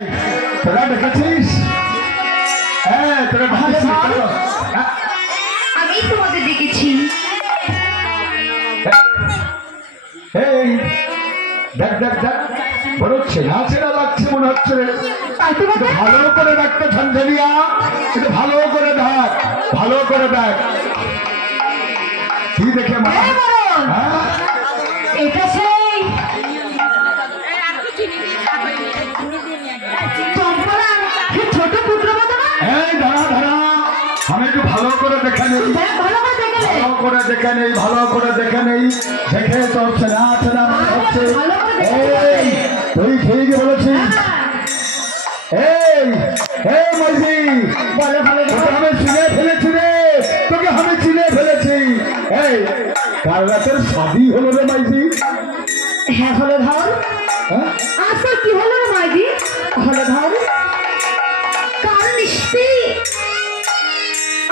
তোরা দেখেছিস? হ্যাঁ, তোরা দেখেছিস? আমি তোমাদের দেখেছি। এই দেখ দেখ দেখ, বড় ছেঁড়া ছেঁড়া লাগছে মনে হচ্ছে রে। ভালো করে দেখতে ঝঞ্ঝালিয়া, একটু ভালো করে দেখ, ভালো করে দেখ। কি দেখে মা? এটা সেই ছোট পুত্র মতো না? এই দাঁড়া দাঁড়া, আমি একটু ভালো করে দেখে নেই, ভালো করে দেখে নে। ভালো করে দেখে নেই, ভালো করে দেখে নেই। দেখে তো ছেঁড়া ছেঁড়া মনে হচ্ছে। এই তুই ঠিক বলেছিস। এই এই মাঝি, বলো ভালো তোকে আমি চিনে ফেলেছি রে, তোকে আমি চিনে ফেলেছি। এই কাল রাতের শাদি হলো রে মাইজি। হ্যাঁ হলো ধর। হ্যাঁ আজ তোর কি হলো রে মাইজি? হলো ধর, কাল নিশ্চয়ই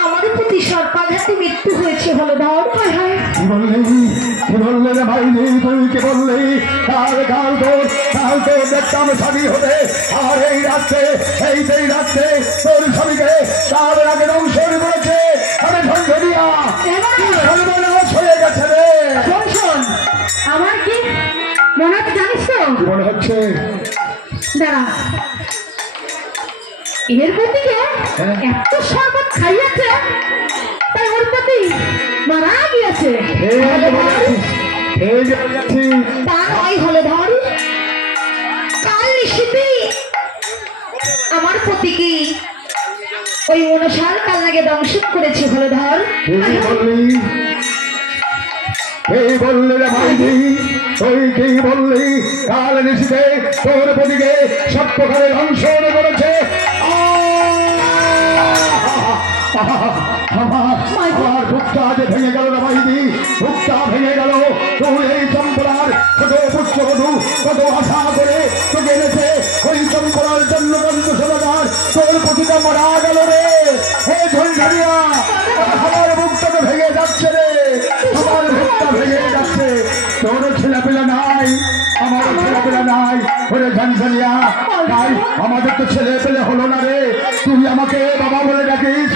আমাদের প্রতি সর্পাঘাতে মৃত্যু হয়েছে। হলো ধর, হায় হায়। কি বললে রে মাইজি? তুই কি বললি? কাল তোর দেখতাম শাদি হবে, আর এই রাত্রে এই রাত্রে তোর স্বামীকে তার আগে ধ্বংস করেছে। আমি ঝঞ্ঝরিয়া সর্বনাশ হয়ে গেছে রে। শোন শোন, আমার কি মনে হচ্ছে জানিস তো? কি মনে হচ্ছে? দাঁড়া, এর প্রতিকে এত শরবত খাইয়াছে, তাই ওর প্রতি মারা গিয়েছে। তা নয় হলো ধর, কাল নিশ্চিতই আমার প্রতিকে ওই মনসার কাল লাগে দংশন করেছে। হলো ধর, এই বললে রে ভাইজি, তুই কি বললি? কাল নিশিতে তোর প্রতিকে সত্যকালে ধ্বংসন করেছে। আমার বুকটা যে ভেঙে গেল রে ভাইজি, বুকটা ভেঙে গেল। তুই এই চম্পলার ছোট পুত্রবধূ কত আশা করে তোকে এনেছে, ওই চম্পলার জন্য বন্ধুসভার তোর প্রতিটা মারা গেল রে। হে ঝঞ্ঝারিয়া, আমার বুকটাকে ভেঙে যাচ্ছে রে, আমার বুকটা ভেঙে যাচ্ছে। তোর ছেলেপেলে নাই, আমার ছেলেপেলে নাই। ওরে ঝঞ্ঝারিয়া, তাই আমাদের তো ছেলেপেলে হলো না রে। তুই আমাকে বাবা বলে ডাকিস,